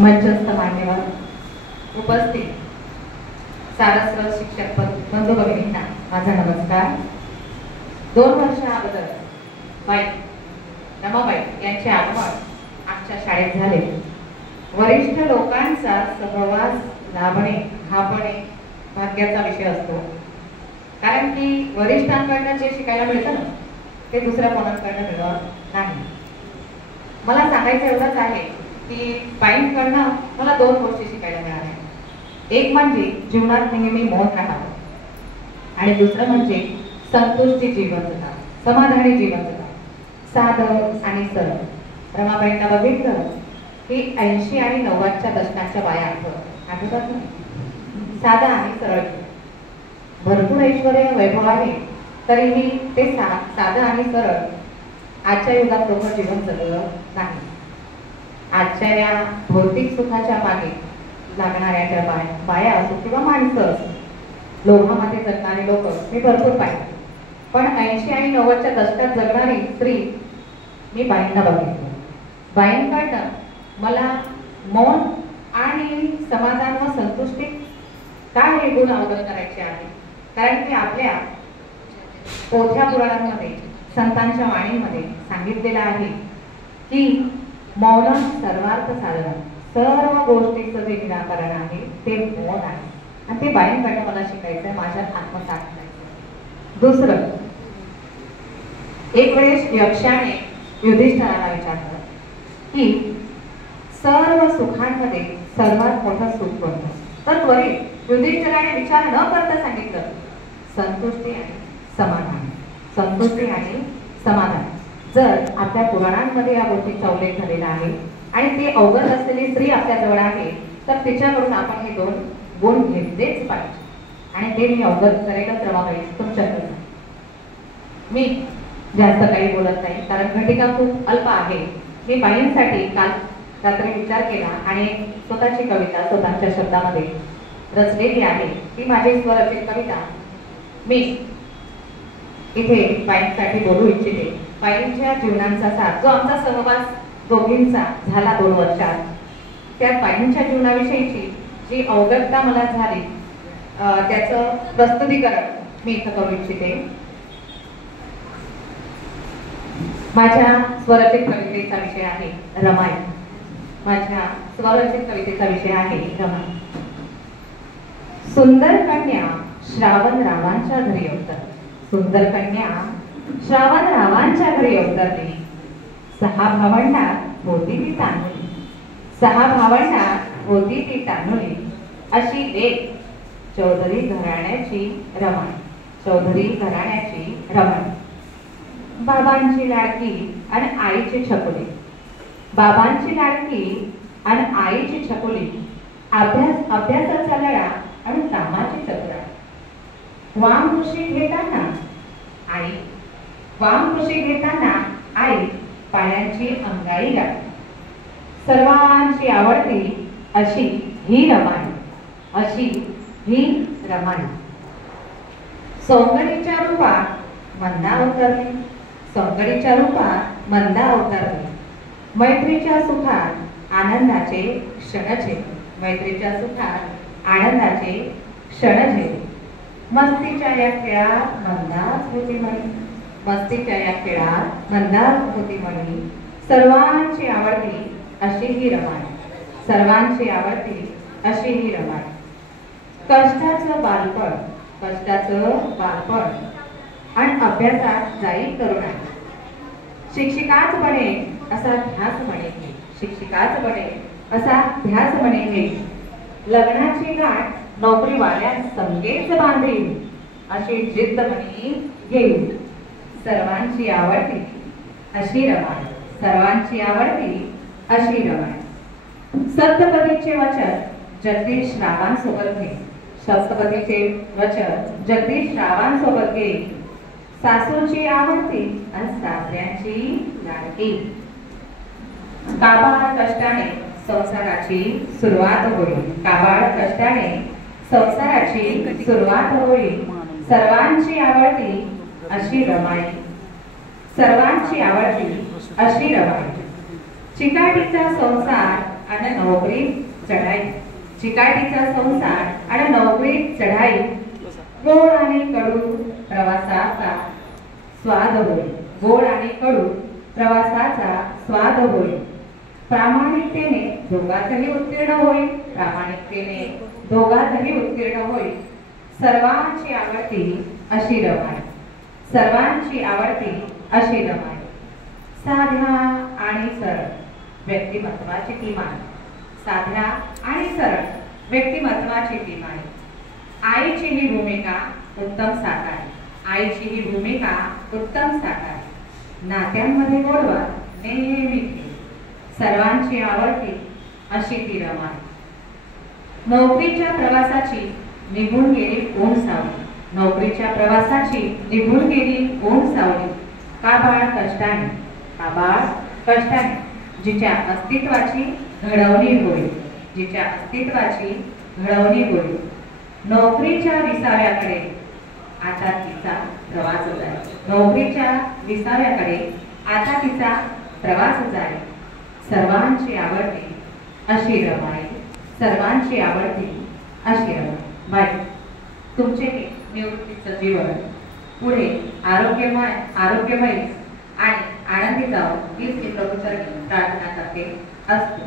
मंचस्थ मान्यवर उपस्थित सारस्वत शिक्षक बंधू भगिनींना माझा नमस्कार। 2 वर्ष अगोदर बाई रमाबाई यांचे आगमन आमच्या शाळेत झाले। वरिष्ठ लोकांचा सहवास लाभणे हा पण एक भाग्याचा विषय असतो, कारण की वरिष्ठांकडनं जे शिकायला मिळतं ना ते दुसऱ्या कोणाकडनं मिळत नाही। मला सांगायचं एवढंच आहे की बाईंकडनं मला 2 गोष्टी शिकायला मिळाल्या। एक म्हणजे जीवनात नेहमी मौन राहावं आणि दुसरं म्हणजे संतुष्टी जीवन जगा, समाधानी जीवन जगा, साधं आणि सरळ। रमाबाईंना बघितलं की 80 आणि 90च्या दशकांच्या बाया आठवतात ना, साधा आणि सरळ, भरपूर ऐश्वर्य वैभव आहे तरीही ते साधं आणि सरळ आजच्या युगात लोक जीवन जगत नाही। आजच्या या भौतिक सुखाच्या मागे लागणाऱ्या ज्या बाया असो किंवा माणसं असो, लोभामध्ये जगणारे लोक मी भरपूर पाहिले, पण 80 आणि 90च्या दशकात जगणारी स्त्री मी बाईंना बघितलं। बाईंकडनं मला मौन आणि समाधान व संतुष्टी काय हे गुण अवगत करायचे आहे, कारण की आपल्या पोथ्या पुराणांमध्ये संतांच्या वाणीमध्ये सांगितलेलं आहे की मौन सर्वार्थ साधन, सर्व गोष्टीचं जे निराकरण आहे ते मौन आहे आणि ते बाईंकडनं मला शिकायचं आहे, माझ्यात आत्मसात करायचं। दुसरं, एक वेळेस यक्षाने युधिष्ठिराला विचारलं की सर्व सुखांमध्ये सर्वात मोठं सुख कोणतं, तर त्वरित युधिष्ठिराने विचार न करता सांगितलं संतुष्टी आणि समाधान, संतुष्टी आणि समाधान। जर आपल्या पुराणांमध्ये या गोष्टीचा उल्लेख झालेला आहे आणि ते अवगत असलेली स्त्री आपल्या जवळ आहे तर तिच्याकडून आपण हे 2 गुण घेतलेच पाहिजे आणि ते मी अवगत करेलच रमाबाई तुमच्याकडून। मी जास्त काही बोलत नाही कारण घटिका खूप अल्प आहे। मी बाईंसाठी काल रात्री विचार केला आणि स्वतःची कविता स्वतःच्या शब्दामध्ये रचलेली आहे। ती माझी स्वरचित कविता मी इथे बाईंसाठी बोलू इच्छिते। बाईंच्या जीवनाचा साथ जो आमचा सहवास दोघींचा झाला 2 वर्षात, त्या बाईंच्या जीवनाविषयीची जी अवगतता मला झाली त्याचं प्रस्तुतीकरण मी इथं करू इच्छिते। माझ्या स्वरचित कवितेचा विषय आहे रमाई। माझ्या स्वरचित कवितेचा विषय आहे रमाई। सुंदर कन्या श्रावण रावांच्या घरी अवतरली, सुंदर कन्या श्रावण रावांच्या घरी अवतरली। 6 भावंडात होती ती तान्हुली, 6 भावंडात होती ती तान्हुली, अशी एक चौधरी घराण्याची रमाई, चौधरी घराण्याची रमाई। बाबांची लाडकी आणि आईची छकुली, बाबांची लाडकी आणि आईची छकुली, अभ्यासाचा लढा आणि कामाची चतुरा। वामकुशी घेताना आई, वामकुशी घेताना आई पायांची अंगाई लागली। सर्वांची आवडती अशी ही रमाई, अशी ही रमाई। सौंदर्याच्या रूपात मंदा अवतरली, सौंदर्याच्या रूपात मंदा अवतरली। मैत्रीच्या सुखात आनंदाचे क्षण झेलले, मैत्रीच्या सुखात आनंदाचे क्षण झेलले। मस्तीच्या या खेळात मंदाच होती म्हणी, मस्तीच्या या खेळात मंदाच होती म्हणी। सर्वांची आवडती अशी ही रमाई, सर्वांची आवडती अशी ही रमाई। कष्टाचं बालपण, कष्टाचं बालपण आणि अभ्यासात जाईल तरुणाई। शिक्षिकाच बने असा ध्यास म्हणे, शिक्षिकाच बने असा ध्यास म्हणे। लग्नाची गाठ नोकरीवाल्या संगेच बांधेल अशी जिद्द म्हणी घेईल। सर्वांची आवडती अशी रमाई, सर्वांची आवडती अशी रमाई। सप्तपदीचे वचन जगदीश रावांसोबत घे, सप्तपदीचे वचन जगदीश रावांसोबत घे। सासूची आवडती आणि सासऱ्यांची लाडकी, काबाड कष्टाने संसाराची सुरुवात होईल, काबाड कष्टाने संसाराची सुरुवात होईल। सर्वांची आवडती अशी रमाई, सर्वांची आवडती अशी रमाई। चिकाटीचा संसार आणि नोकरीत चढाई, चिकाटीचा संसार आणि नोकरीत चढाई, गोड आणि कडू प्रवासाचा स्वाद होईल, गोड आणि कडू प्रवासाचा स्वाद होईल, प्रामाणिकतेने दोघातही उत्तीर्ण होईल, प्रामाणिकतेने दोघातही उत्तीर्ण होईल, सर्वांची आवडती अशी रमाई, सर्वांची आवडती अशी रमाई, साध्या आणि सरळ व्यक्तिमत्वाची किमान, साध्या आणि सरळ व्यक्तिमत्वाची किमान, आईची ही भूमिका उत्तम साकार, आईची ही भूमिका उत्तम साकार, नात्यांमध्ये गोडवा नेहमी ठेव, सर्वांची आवडती अशी ती रमाई, नोकरीच्या प्रवासाची निघून गेली ऊन सावली, नोकरीच्या प्रवासाची निघून गेली ऊन सावली, काबाड कष्टाने, काबाड कष्टाने जिच्या अस्तित्वाची घडवणी होईल, जिच्या अस्तित्वाची घडवणी होईल, नोकरीच्या विसाव्याकडे आता तिचा प्रवास जाईल, नोकरीच्या विसाव्याकडे आता तिचा प्रवास जाईल, सर्वांची आवडती अशी रमाई, सर्वांची आवडती अशी रमाई. बाई, तुमचे हे निवृत्तीचं जीवन पुढे आरोग्यमय आणि आनंदी जावं हीच मी प्रभूचरणी प्रार्थना करते. असतो.